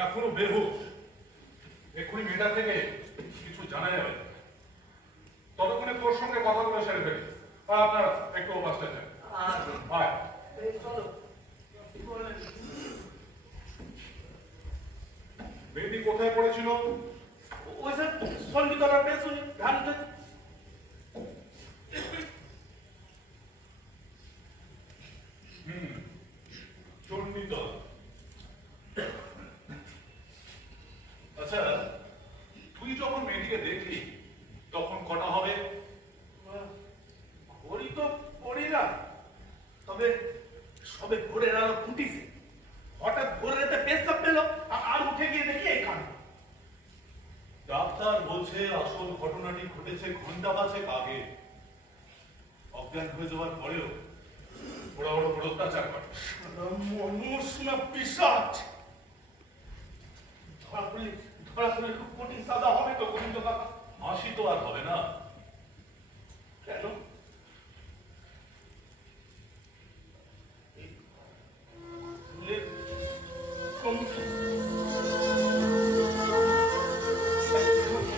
এখনো বেহুশ। এক্ষুনি মেয়েটা থেকে কিছু জানা যাবে। ততক্ষণে তোর সঙ্গে কথা বলে সেরে ফেলি। আপনারা একটু বাসটা যান। মেয়েটি কোথায় পড়েছিল? ওই স্যার সন্ধিতলার পেছনে ধানতে। চণ্ডীতলা। আচ্ছা, তুই যখন মেয়েটিকে দেখলি তখন কটা হবে? ঘড়ি তো পড়ি না, তবে সবে ভোরের আলো ফুটিছে। হঠাৎ ভোরের রাতে পেশাব পেল আর উঠে গিয়ে দেখি এই কাণ্ড। ডাক্তার বলছে আসল ঘটনাটি ঘটেছে ঘন্টা পাঁচেক আগে। অজ্ঞান হয়ে যাওয়ার পরেও ওরা ওর উপর অত্যাচার করে। মানুষ না পিশাচ? ধরা পড়লে খুব কঠিন সাজা হবে তো গোবিন্দ কাকা? ফাঁসি তো আর হবে না। কেন?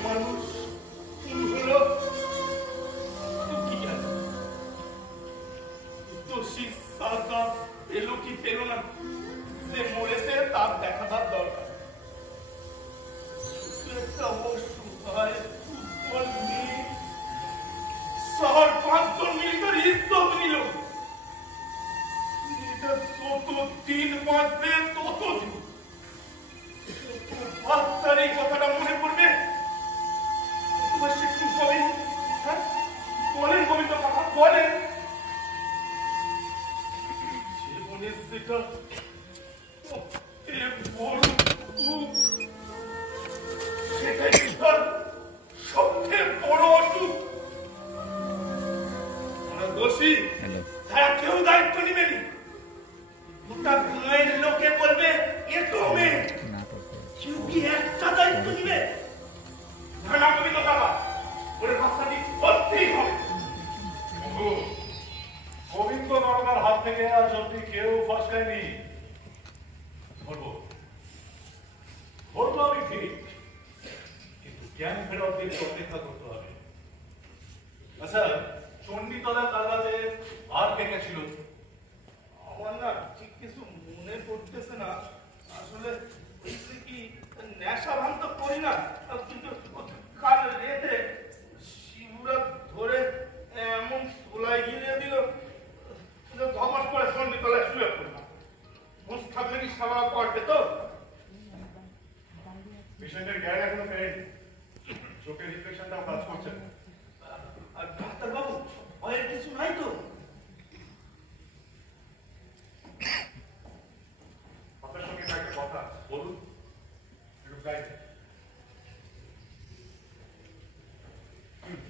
মানুষ হলো দোষী সাজা পেল কি পেল না, যে মরেছে তার দেখাবার দরকার। একটা অসহায় ফুটবল মেয়ে শহর 500 মিলিটারি ইজ্জত নিল। এটা যত দিন বাঁচবে ততদিন বাচ্চার এই কথাটা মনে পড়বে। তোমার সে একটু বলেন, হ্যাঁ বলেন গোবিন্দ কাকা বলেন। জীবনে যেটা বড় দুঃখ, সেটাই তার সবচেয়ে বড় অসুখ। দোষী তারা কেউ দায়িত্ব নিবেনি। গোটা গাঁয়ের লোকে বলবে এতো মেয়ে, কেউ কি একটা দায়িত্ব নিবে? না গোবিন্দ কাকা, ওরে বাচ্চাটি করতেই হবে। গোবিন্দ নরকার হাত থেকে আজ অব্দি কেউ ফসকায়নি। ধরবো আমি ঠিক, কিন্তু জ্ঞান ফেরত দিন অপেক্ষা করতে হবে। আচ্ছা, চণ্ডীতলা কালবাজে আর কে কে ছিল? আমার না ঠিক কিছু মনে পড়তেছে না। আসলে কি নেশা ভান তো করি না, কিন্তু কাল রেতে শিবুরা ধরে এমন সোলাই গিয়ে দিল, ধপাস করে চণ্ডীতলায় শুয়ে পড়লাম। বুঝ থাকলে কি সারা পড়বে তো? পেশেন্টের জ্ঞান এখনো ফেরেনি, চোখের রিফ্লেকশনটাও কাজ করছে না। আর ডাক্তারবাবু ভয়ের কিছু নাই তো? আপনার সঙ্গে একটা কথা বলুন, একটু গাইড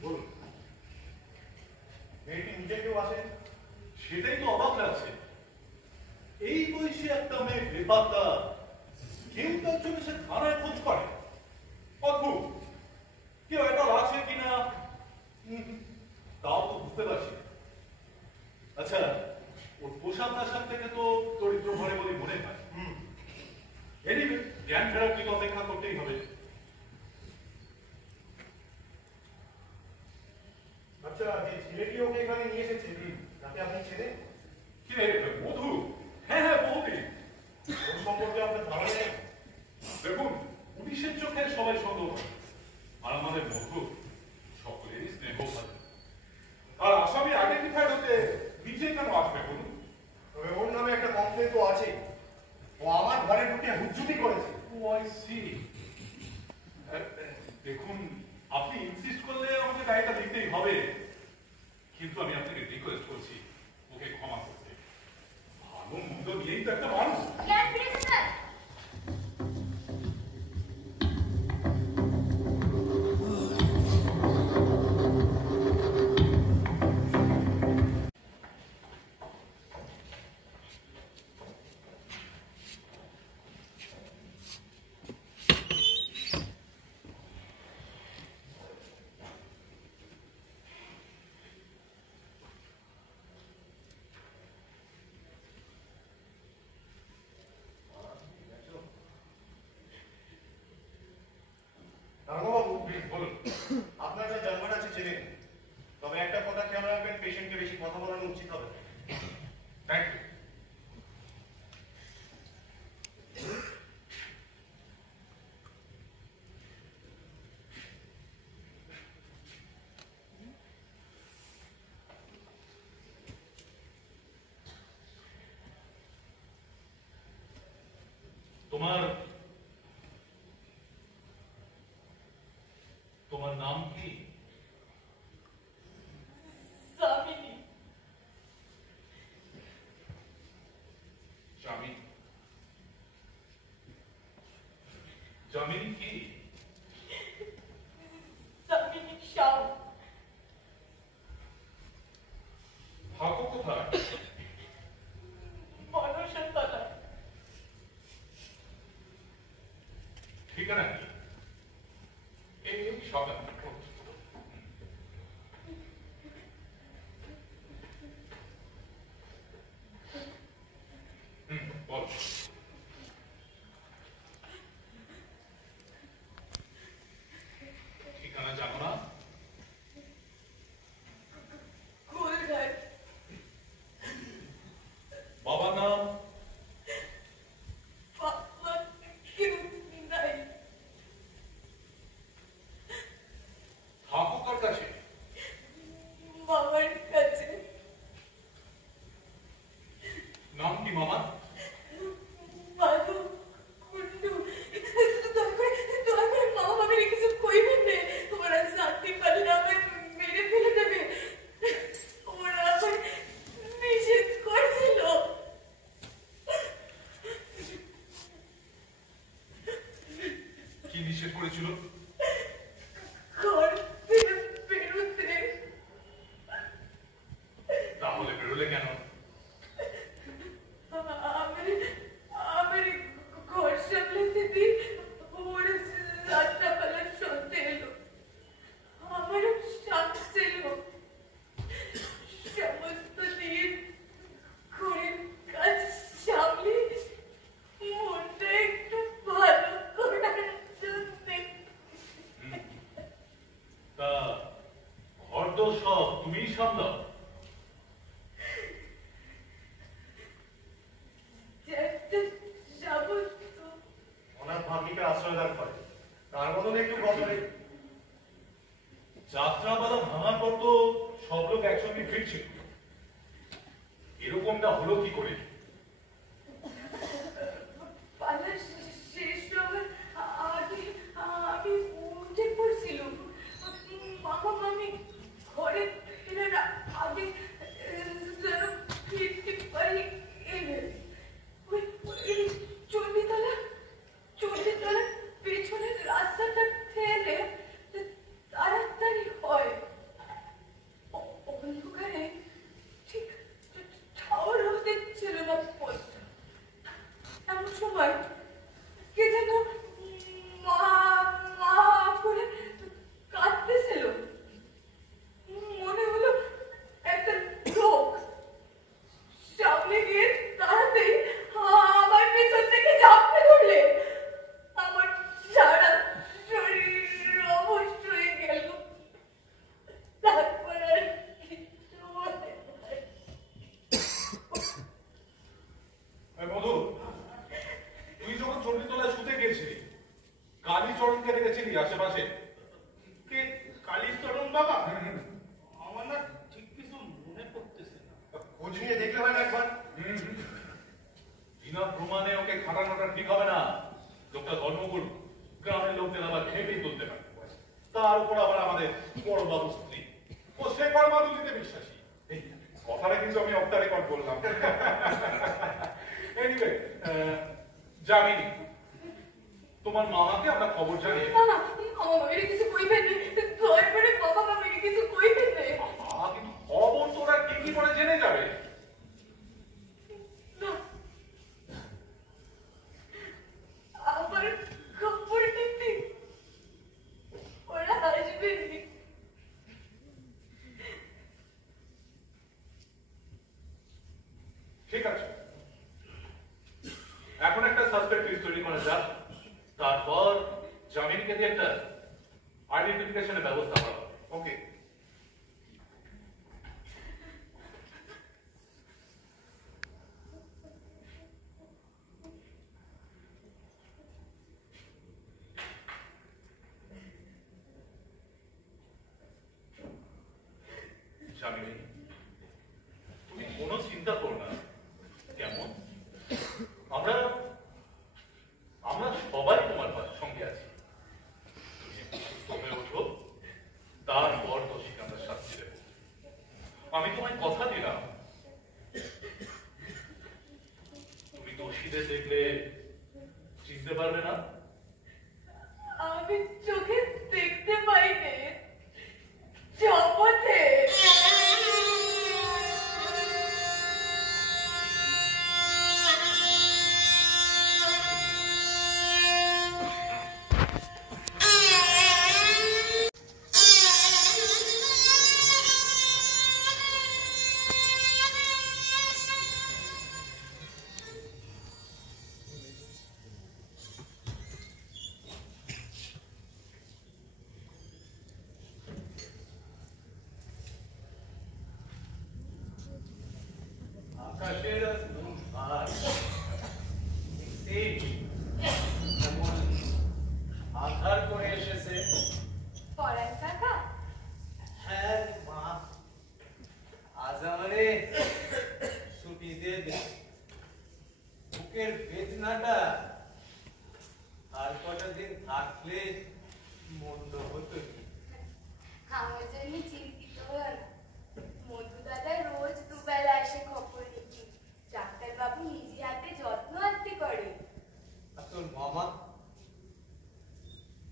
বলুন। মেয়েটি নিজে কেউ আসে? সেটাই তো অবাক লাগছে। এই বয়সে একটা মেয়ে বেপাত্তা, কেউ তার জন্য সে থানায় খোঁজ করে। অদ্ভুত, কেউ এটা আছে কিনা তাও তো বুঝতে পারছি। আচ্ছা, ওর পোশাক আশাক থেকে তো দরিদ্র ঘরে বলে মনে হয়। এনিওয়ে, জ্ঞান ফেরার দিকে অপেক্ষা করতেই হবে। আচ্ছা, যে ছেলেটি ওকে এখানে নিয়ে এসেছে তাকে আপনি চেনে? কি রে মধু? হ্যাঁ বহুদিন। ওর সম্পর্কে আপনার ধারণা নেই? দেখুন, পুলিশের চোখে সবাই সন্দেহ করে, আর আমাদের মধু সকলেরই স্নেহ থাকে। আর আসামি আইডেন্টিফাইড হতে নিচে কেন আসবে বলুন? তবে ওর নামে একটা কমপ্লেন তো আছে। ও আমার ঘরে ঢুকে হুজ্জুতি করেছে। ও আই সি। দেখুন, আপনি ইনসিস্ট করলে আমাকে গাড়িটা দিতেই হবে, কিন্তু আমি আপনাকে রিকোয়েস্ট করছি ওকে ক্ষমা করতে। ভালো মন্দ নিয়েই তো একটা মানুষ। তোমার তোমার নাম কি? যামিনী। যামিনী। যামিনী কি? যামিনী সাউ। থাকো কোথায়? মানুষের তলায়। ঠিকানা কি? এই সকালে বল। ঠিকানা জানো না? গোলঘাট। বাবার নাম? বাবা কেউ নাই। থাকো কার কাছে? মামার কাছে। নাম কি মামার? মাধু, কুন্ডু। দয়া করে মামা মামির কিছু কইবেন না। ওরা জানতে পারলে আমায় মেরে ফেলে দেবে। ওরা আমায় নিষেধ করছিল। কি নিষেধ করেছিল? ঘর থেকে বেরোতে। তাহলে বেরোলে কেন? আমার ঘর সামলাতে দিন ওরা যাত্রাপালার সন্ধ্যে এলো। আমারও শ্বাস ছিল। সমস্ত দিন ঘরের কাজ সামলে মনটা একটু ভালো করার জন্যে। তা ঘর তো সব তুমিই সামলাও। একটা যাবত তো অনাথ ভাগ্নিকে আশ্রয় দান করে তার মতন একটু বদলে। যাত্রাপালা ভাঙার পর তো সব লোক একসঙ্গে ফিরছিল, এরকমটা হলো কি করে? পালা শেষ হওয়ার আগে আমি উঠে পড়ছিলাম। মামা মামি ঘরে ফেরার আগে যেন ফিরতে পারি এলে চণ্ডীতলার পেছনের রাস্তাটা ঠেলে তাড়াতাড়ি হয়। অন্ধকারে ঠিক ঠাউর হতে ছিল না পথটা। এমন সময় কে যেন মা মা করে কাঁদতেছিল। মনে হলো একটা লোক সামনে গিয়ে দাঁড়াতেই আমার পেছন থেকে ঝাঁপতে ধরলে। আমার সারা শরীর অবশ হয়ে গেল। তারপর আর কিচ্ছু মনে নাই। এই মধু, তুই যখন চণ্ডীতলায় শুতে গিয়েছিলি, কালীচরণকে দেখেছিলি আশেপাশে? কে কালীচরণ বাবা? আমার না ঠিক কিছু মনে পড়তেছে না। খোঁজ নিয়ে দেখলে হয় না একবার? বিনা প্রমাণে ওকে খাটানোটা ঠিক হবে না। লোকটা ধর্মগুরু, গ্রামের লোকদের আবার খেপেই তুলতে পারে। তার উপর আবার আমাদের বড় বাবু স্ত্রী, ও সে কর্মাদুলিতে বিশ্বাসী। এই কথাটা কিন্তু আমি অফ দ্য রেকর্ড বললাম। এনিওয়ে, যামিনী, তোমার মামাকে আমরা খবর জানিয়ে না না, মামা মামির কিছু কইবেন না। দয়া করে বাবা মামির কিছু কইবেন না। কিন্তু খবর তোরা কি কি করে জেনে যাবে? না, আমার খবর নিতে ওরা আসবেন না। ঠিক আছে, এখন একটা সাসপেক্ট লিস্ট তৈরি করা যাক, তারপর জামিনকে দিয়ে একটা আইডেন্টিফিকেশনের ব্যবস্থা করা হবে। ওকে? জামিনী, তুমি কোনো চিন্তা করো না। কেমন? আমরা থাকলে মন্দ হতো কি? আমার জন্য চিন্তিত হও না। মধু দাদা রোজ দুবেলা এসে খবর নিচ্ছি। ডাক্তার বাবু নিজে হাতে যত্ন আত্তি করে। আর তোর মামা?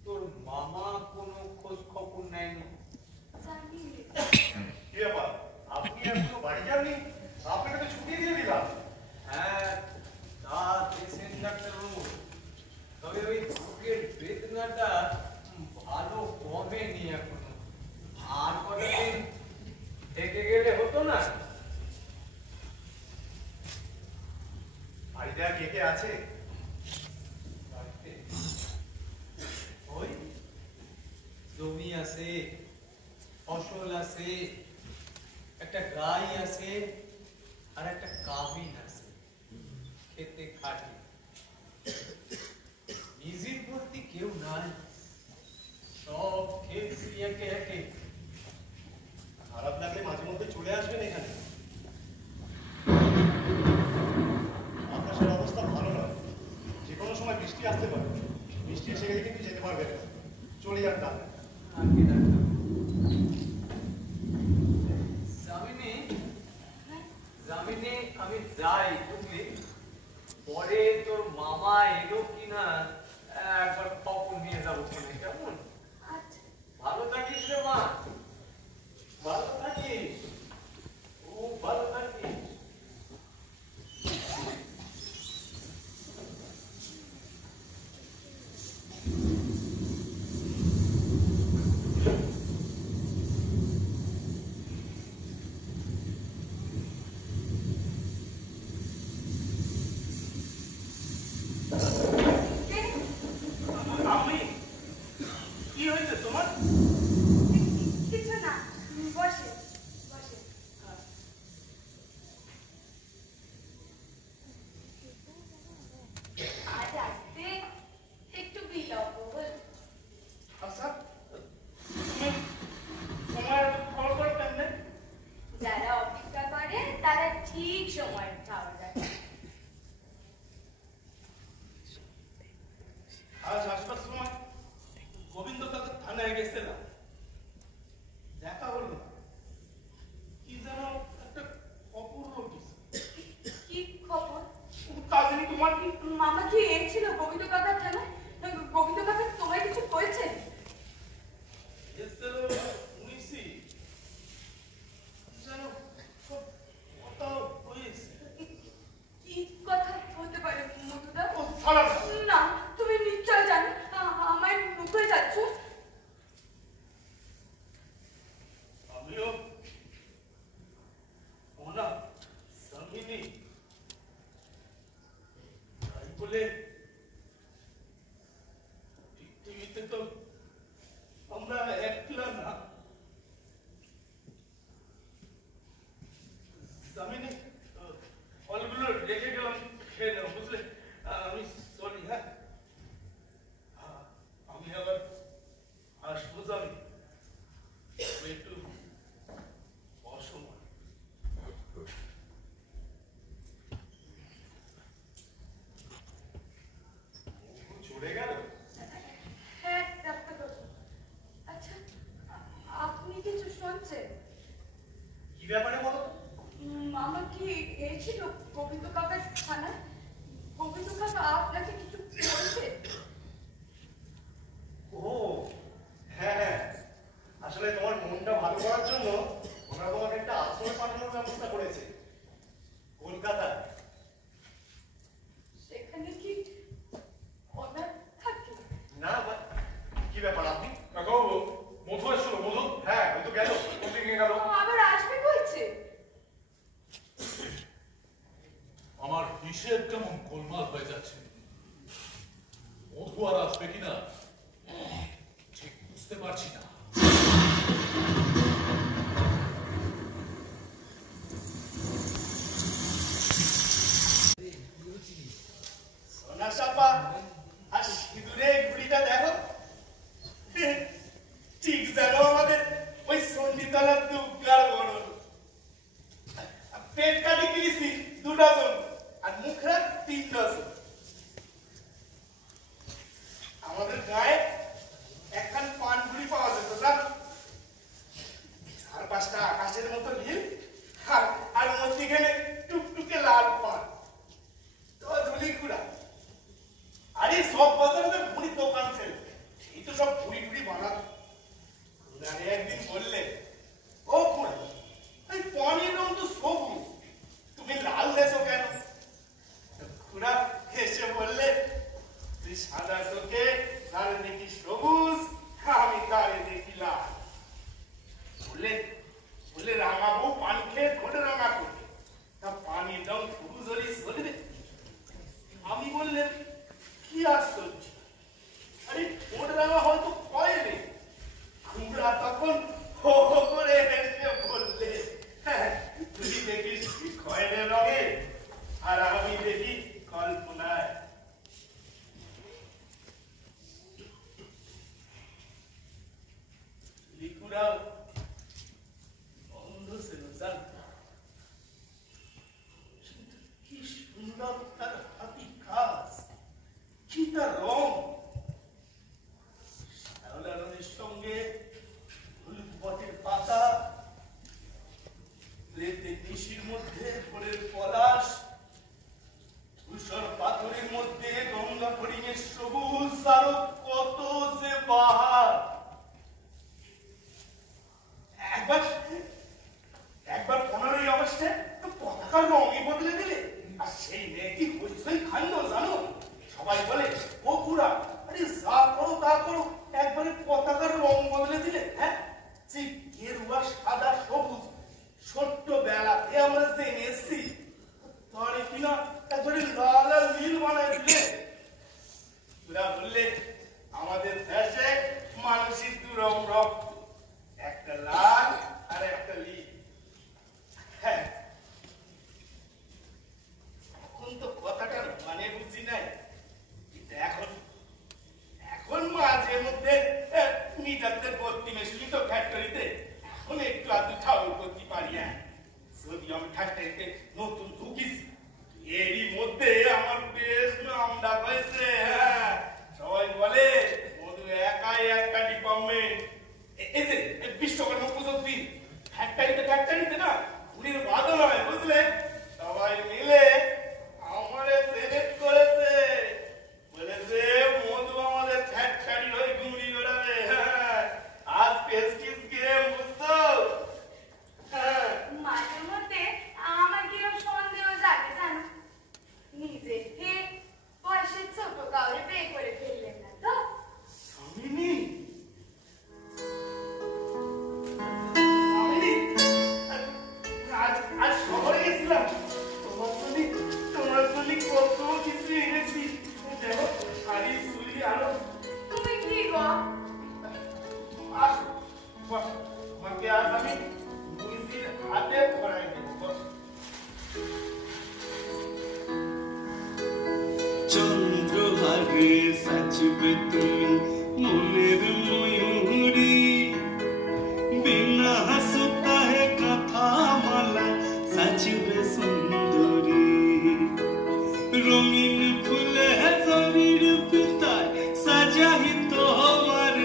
তোর মামা কোনো খোঁজ খবর নেয়নি? জানি কি ব্যাপার, আপনি এখনো বাড়ি যাননি? আপনাকে তো ছুটি দিয়ে দিলাম। হ্যাঁ, তা দেখছেন ডাক্তারবাবু, তবে ওই বুকের বেদনাটা ভালো কমেনি এখনো। আর কতদিন থেকে গেলে হতো না? বাড়িতে আর কে কে আছে? বাড়িতে ওই জমি আছে, ফসল আছে, একটা গাই আছে, আর একটা কামিন আছে। খেতে খাটি। নিজের প্রতি কেউ নাই, সব খেয়েছি একে একে। খারাপ লাগলে মাঝে মধ্যে চলে আসবেন এখানে। আকাশের অবস্থা ভালো নয়, যে কোনো সময় বৃষ্টি আসতে পারে। বৃষ্টি এসে গেলে কিন্তু যেতে পারবেন না, চলে যান না। আগে ডাক্তার জামিনে জামিনে আমি যাই, বুঝলি? পরে তোর মামা এলো কিনা একবার খবর নিয়ে যাবো। কেমন? আচ্ছা ভালো থাকিস রে মা, ভালো থাকিস, খুব ভালো থাকিস। আমি কি হয়েছে তোমার? কিছু না, বসে বসে। আজ আসতে একটু বিলম্ব হল। আচ্ছা, তুমি তোমার খবর করো কেমনে? যারা অপেক্ষা করে তারা ঠিক সময় খাওয়া যায়। আজ আসবার সময় গোবিন্দ কাকা থানায় গেছিলাম, দেখা হলো না। কি যেন একটা খবর রটিস। কি খবর? কাজিন তোমার কি? মামা কি এসেছিল গোবিন্দ কাকার থানায়? গোবিন্দ কাকা তোমায় কিছু বলছেন? এসেছিল উনিশই যেন সব কথা হয়েছে। কি কথা হতে পারে মধুদা? ও ছাড়া না। না, তুমি নিশ্চয় জানো আমায় মুখে যাচ্ছ। আমিও ওনা সামিনী তাই বলে পৃথিবীতে তো আমরা একলা না। সামিনী ফলগুলো রেখে গেলাম, খেয়ে নেব, বুঝলে? আমি সরি। হ্যাঁ, আমি আবার আসবো। যাবি একটু অসময়। চলে গেল? হ্যাঁ ডাক্তারবাবু। আচ্ছা, আপনি কিছু শুনছেন? কি ব্যাপারে বলো? মামা কি এসেছিল গোবিন্দ কাকার থানায়? গোবিন্দ কাকা আপনাকে কিছু বলছে? ও হ্যাঁ হ্যাঁ, আসলে তোমার মনটা ভালো করার জন্য ওরা তোমাকে একটা আশ্রয় পাঠানোর ব্যবস্থা করেছে কলকাতায়। সেখানে কি অনাথ থাকে? না কি ব্যাপার আপনি? কাকাবাবু, মধু আসছিল। মধু হ্যাঁ, ওই তো গেল। কোথেকে গেল? আবার আসবে বলছে। আমার হিসেব কেমন গোলমাল হয়ে যাচ্ছে। মধু আর আসবে কিনা ঠিক বুঝতে পারছি না। সোনা চাপা আর সিঁদুরে ঘুড়িটা দেখো, ঠিক যেন আমাদের ওই সন্ধিতলার দুর্গার বড়। পেট কাটি কিনেছি 2 ডজন আর মুখরা 3 ডজন। আমাদের গায়ে সব ভুড়ি টুড়ি বানাতো। খুড়ারে একদিন বললে, ও খুড়া, এই পানির রং তো সবুজ, তুমি লাল দেছো কেন? খুড়া হেসে বললে, তুই সাদা চোখে তারে দেখি সবুজ, আমি তারে দেখি লাল। বলে রাঙাবো পানি খেয়ে ধরে রাঙা করবে, তা পানির রং সবুজ হলেই চলবে? আমি বললেন, কি আশ্চর্য, আরে ঠোঁট রাঙা হয়তো ক্ষয় রে। খুড়া তখন হো হো করে হেসে বললে, হ্যাঁ, তুই দেখিস খয়ের রঙে, আর আমি দেখি কল্পনায়। লিখুরাও অন্ধ ছিল জানতো, কিন্তু কি সুন্দর তার হাতি কাজ, কি তার রং, শ্যাওলা রঙের সঙ্গে হলুদ বটের পাতা, রেতে নিশির মধ্যে ভোরের পলাশ, ধূসর পাথরের মধ্যে গঙ্গা ফড়িংয়ের সবুজ, আরো কত যে বাহার। একবার 15ই আগস্টে পতাকার রঙই বদলে দিলে, আর সেই মেয়েটি হইচই খাইল জানো। সবাই বলে, ও খুড়া, আরে যা করো তা করো, একবারে পতাকার রং বদলে দিলে। হ্যাঁ, সেই গেরুয়া সাদা সবুজ ছোট্টবেলাতে আমরা জেনে এসছি, তারে কিনা একবারে লাল আর নীল বানায় দিলে। খুড়া বললে, আমাদের দেশে মানুষের দুরম রক্ত, একটা লাল আর একটা নীল। হ্যাঁ, এখন তো কথাটার মানে বুঝি নাই, কিন্তু এখন মাঝে মধ্যে মিটারদের ভর্তি মেশিন তো ফ্যাক্টরিতে, এখন একটু আধটু ঠাউর করতে পারি। যদি আমি ফ্যাক্টরিতে নতুন ঢুকিস, এরই মধ্যে আমার বেশ নাম ডাক হয়েছে। হ্যাঁ, সবাই বলে মধু একাই একটা ডিপার্টমেন্ট। এই যে বিশ্বকর্মা পুজোর দিন ফ্যাক্টরিতে না উনির বাদল হয়, বুঝলে, সবাই মিলে আমারে সেলেক্ট করেছে, বলেছে মধু আমাদের ফ্যাক্টরি হয়ে ঘুরি বেড়াবে। হ্যাঁ, আজ পেস্টিস গেম, বুঝতো? হ্যাঁ, মাঝে মধ্যে আমার কিরম সন্দেহ জাগে জানো, নিজেকে বয়সের ছোট কাউরে বিয়ে করে ফেললেন না তো? স্বামিনী, আজ শহরে গেছিলাম, তোমার জন্য কত কিছু এনেছি। দেখো, শাড়ি চুড়ি আরো। তুমি কি গো? আসো, বসো, তোমাকে আজ আমি নিজের হাতে পড়াই দেবো। বসো। চন্দ্রভাগে সাজবে তুমি মনের ময়ূরী, বিনা সুতাহে কাঁথা মালা সাজবে সুন্দরী, রঙিন ফুলে জমির পিতায় সাজাহি তোমার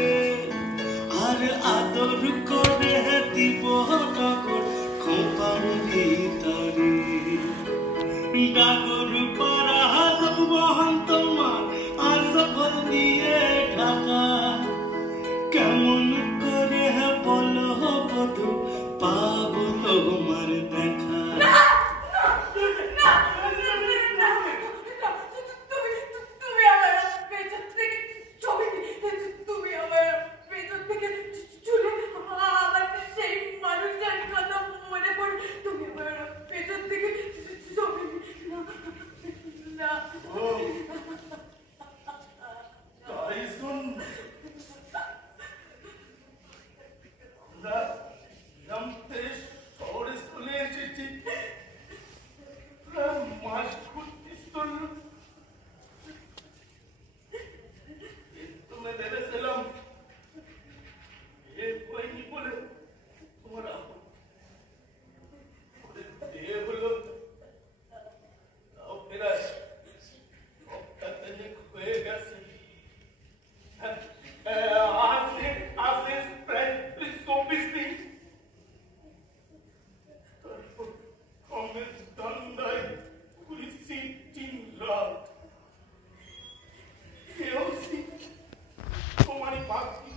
ভাবছি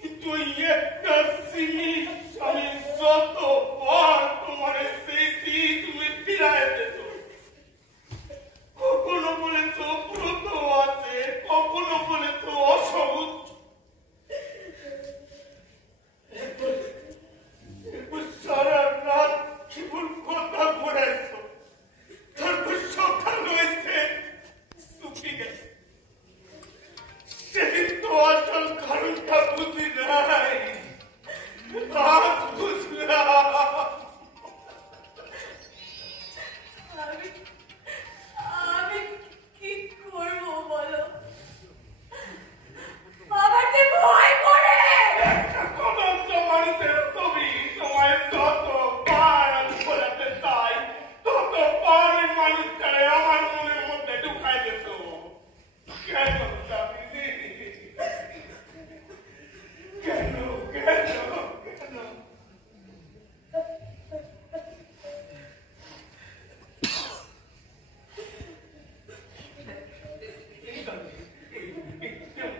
কিন্তু ওই একটা জিনিস আমি যতবার তোমার সেই তুমি ফিরায় দিত, কখনো বলেছ ব্রত আছে, কখনো বলেছ অসবুজ, সারা রাত কেবল কথা ঘোরাইছ, তারপর সকাল হয়েছে শুকিয়ে গেছে। সেদিন তো আসল কারণটা বুঝি নাই, আজ বুঝলাম। আমি কি করবো বলো, আমার যে ভয় করে। একটা কদর্য মানুষের ছবি তোমায় যত বার আমি খোলাতে চাই, তত বার ওই মানুষটারে আমার মনের মধ্যে ঢুকাই দিত। কেন চাপিনি? কেন কেন কেন?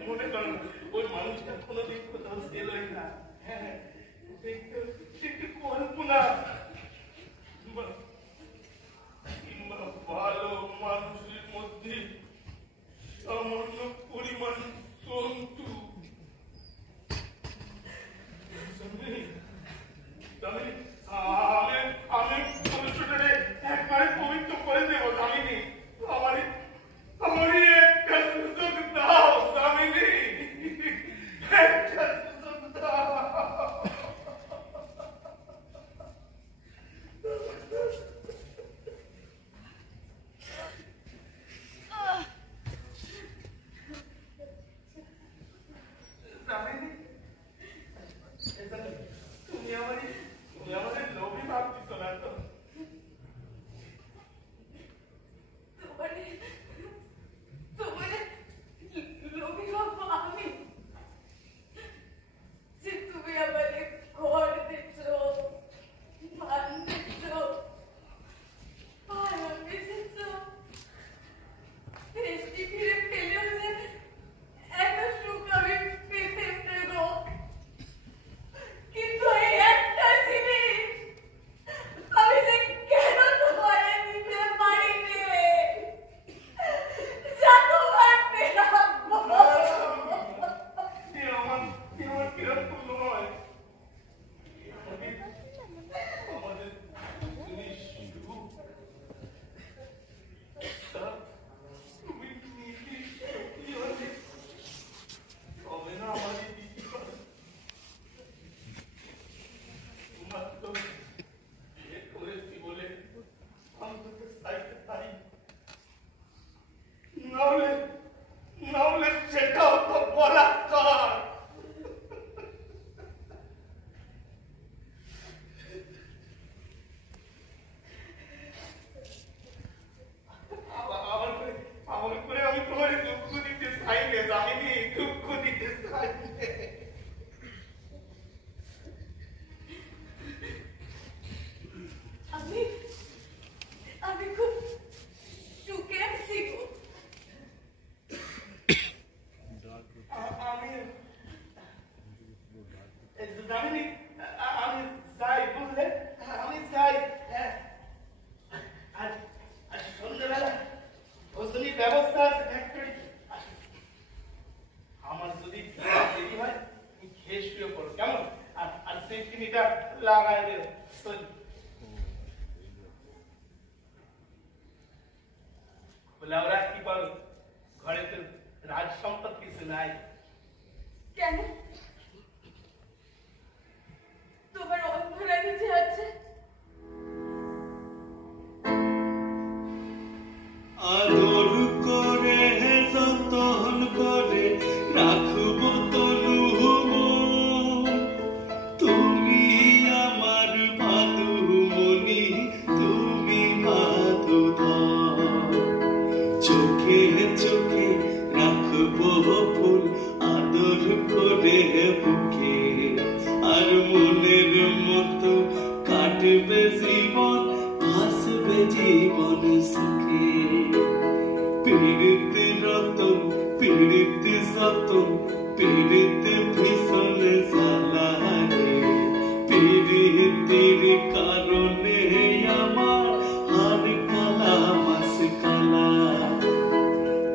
মনে করো ওই মানুষটা কোনোদিন কোথাও ছিলই না। হ্যাঁ, একটু কল্পনা কিংবা ভালো মানুষের মধ্যে সামান্য পরিমাণ জন্তু। আমি মানুষটারে একবারে পবিত্র করে দেবো জামিনি। আমারই একটা সুযোগ দাও জামিনি, একটা সুযোগ দাও। জামিনি, তুমি আমাদের লোভী ভাবছিস না তো? তোমারে লোভী ভাববো আমি, যে তুমি আমাদের ঘর দিচ্ছ, মান দিচ্ছ, ভালো বেসেছ, দেশটি ফিরে পেলেও যে এত সুখ আমি পেতে পেরো, কিন্তু এই একটা জিনিস আমি যে কেন তোমারে দিতে পারিনি, যা তোমার পেরাবো। আমার বিরক্ত নয়, আমাদের জিনিস শুধু তুমি নিজে সত্যি হলে তবে না আমাদের দিতে পারে। মাত্র বিয়ে করেছি বলে অন্তত চাইতে পারি, নাহলে সেটাও তো বলাৎকার। আবার করে আমি তোমার দুঃখ দিতে চাই না জামিনি, দুঃখ দিতে চাই না। আমি খুব সুখে আছি গো। আমি জামিনি, আমি যাই বুঝলে, আমি যাই। আর সন্ধ্যেবেলা ওজনের ব্যবস্থা আছে ফ্যাক্টরি। আমার যদি দেরি হয় তুমি খেয়ে শুয়ে পড়ো কেমন? আর সেই চিনিটা লাগাই দেব। বলে ওরা কি পারো, ঘরে তো রাজ সম্পদ কিছু নাই। কেন? তোমার অন্ধরানি যে আছে। আদর করে যতন করে রাখব তনু তুমি আমার ভাদুমণি, তুমি ভাদুধর। চোখে চোখে রাখব ফুল আদর করে বুকে, আর মনের মতো কাটবে জীবন, হাসবে জীবন সুখে। পীড়িতে রতন পীড়িতে যতন পীড়িতে ভীষণ জ্বালা রে পীড়িতের কারণে আমার হার কালা মাস কালা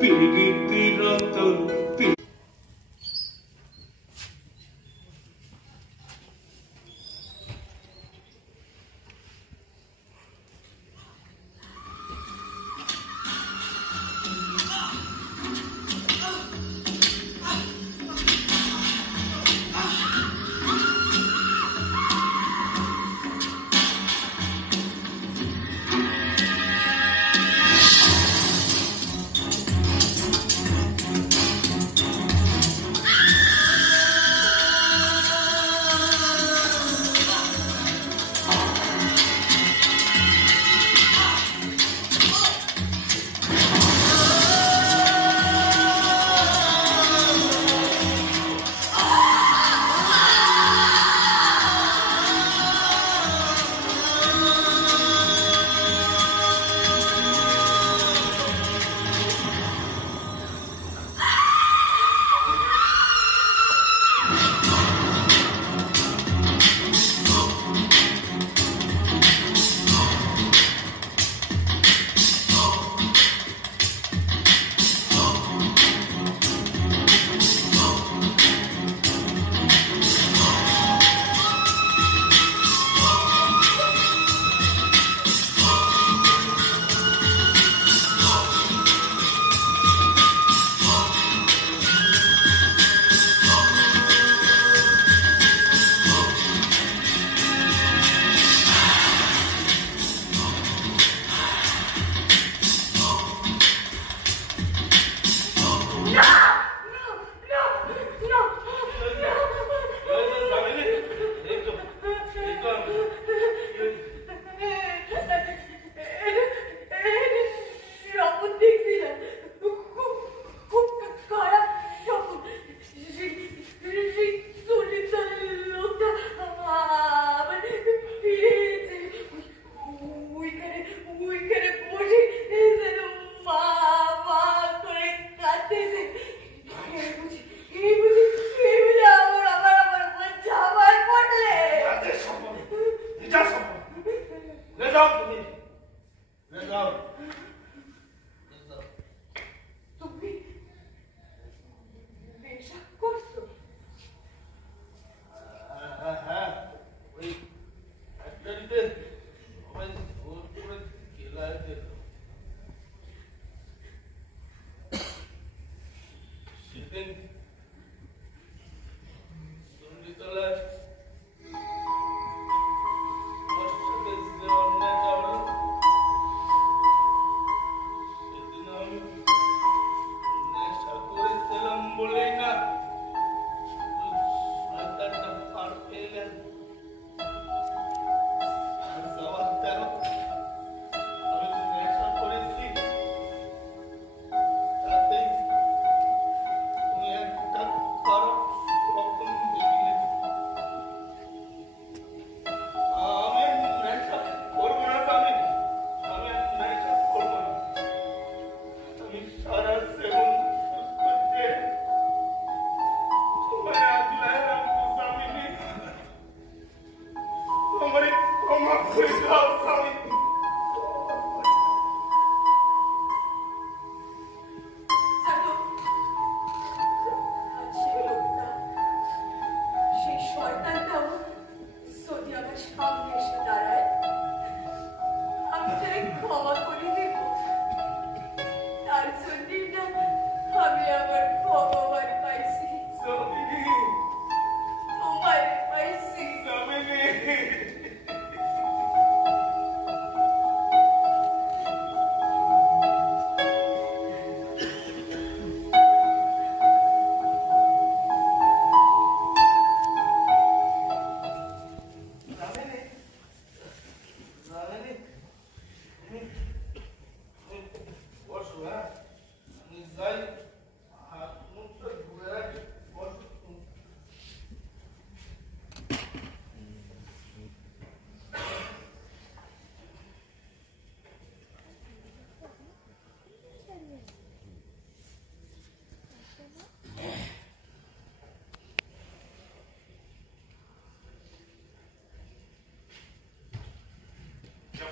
পীড়িতে রতন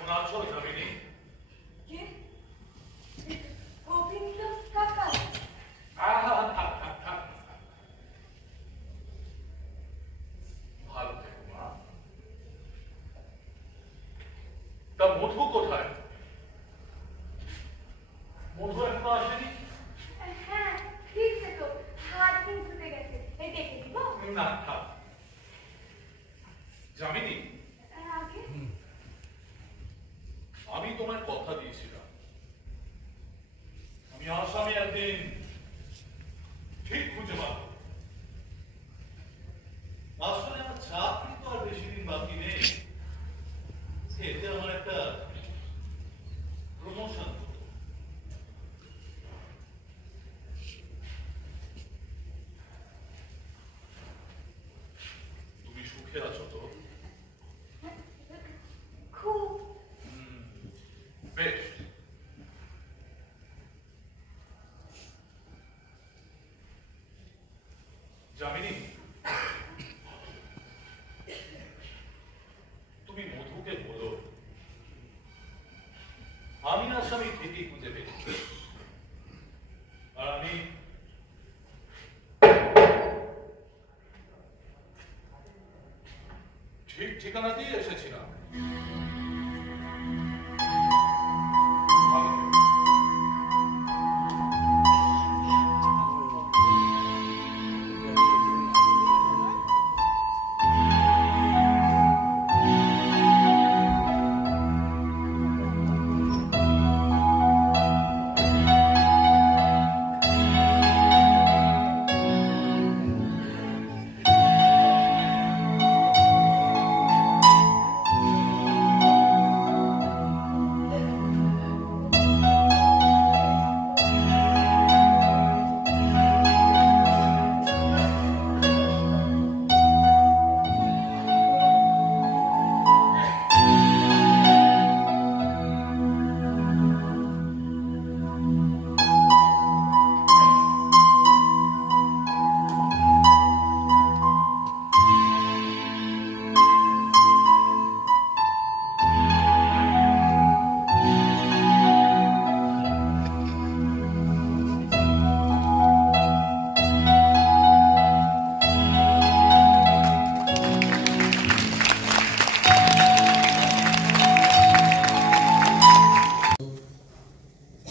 কেমন আছো যামিনী? কে? গোবিন্দ কাকা? ভালো থেকো মা। তা মধু কোথায়? মধু এখনো আসেনি? হ্যাঁ, ঠিকছে তো। হাত মুখ ধুতে গেছে। এই ডেকে দিব? না থাক। যামিনী, আগে? আমি তোমায় কথা দিয়েছিলাম আমি আসামে একদিন ঠিক খুঁজে পাবো। আসলে আমার চাকরি তো আর বেশি দিন বাকি নেই। এতে আমার একটা প্রমোশন হতো। তুমি সুখে আছো তো? খুব। বেশ, যামিনী, তুমি মধুকে বলো আমি আসামি ঠিকই খুঁজে পেয়েছি, আর আমি ঠিক ঠিকানাতেই এসেছিলাম।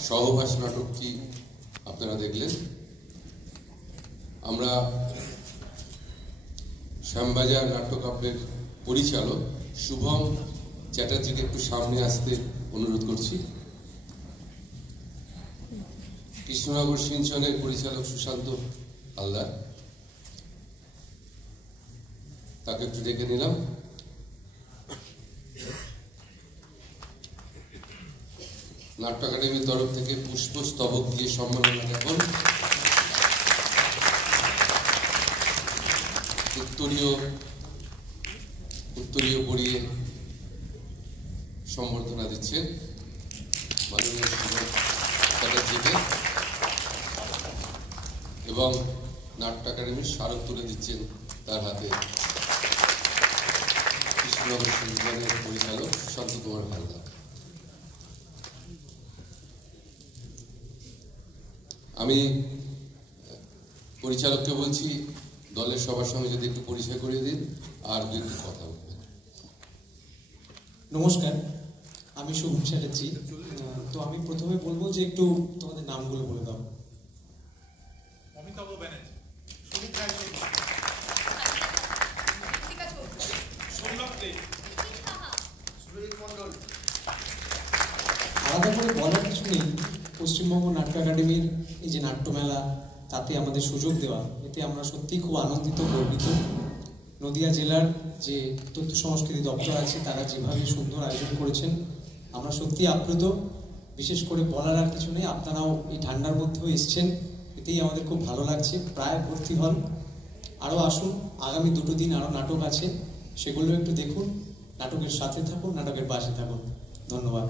সহবাস নাটকটি আপনারা দেখলেন। আমরা শ্যামবাজার নাট্যকাব্যের পরিচালক শুভম চ্যাটার্জিকে একটু সামনে আসতে অনুরোধ করছি। কৃষ্ণনগর সিঞ্চনের পরিচালক সুশান্ত হালদার, তাকে একটু ডেকে নিলাম। নাট্য একাডেমির তরফ থেকে পুষ্পস্তবক দিয়ে সম্মাননা জ্ঞাপন। উত্তরীয় পড়িয়ে সম্বর্ধনা দিচ্ছেন মাননীয় সুভাষ চ্যাটার্জিকে, এবং নাট্য একাডেমির স্মারক তুলে দিচ্ছেন তার হাতে কৃষ্ণনগর সিঞ্চনের পরিচালক সুশান্ত কুমার হালদার। আমি পরিচালককে বলছি দলের সবার সঙ্গে যদি একটু পরিচয় করিয়ে দিন আর দু একটু কথা বলবেন। নমস্কার, আমি শুভম চ্যাটার্জি। তো আমি প্রথমে বলবো যে একটু তোমাদের নামগুলো বলে দাও। অমিতাভ ব্যানার্জি, সুমিত রায়, আলাদা করে বলার কিছু নেই। পশ্চিমবঙ্গ নাট্য একাডেমির এই যে নাট্যমেলা, তাতে আমাদের সুযোগ দেওয়া, এতে আমরা সত্যিই খুব আনন্দিত, গর্বিত। নদিয়া জেলার যে তথ্য সংস্কৃতি দপ্তর আছে, তারা যেভাবে সুন্দর আয়োজন করেছেন, আমরা সত্যি আপ্লুত। বিশেষ করে বলার আর কিছু নেই, আপনারাও এই ঠান্ডার মধ্যেও এসছেন, এতেই আমাদের খুব ভালো লাগছে। প্রায় ভর্তি হল, আরও আসুন। আগামী দুটো দিন আরও নাটক আছে, সেগুলো একটু দেখুন, নাটকের সাথে থাকুন, নাটকের পাশে থাকুন। ধন্যবাদ।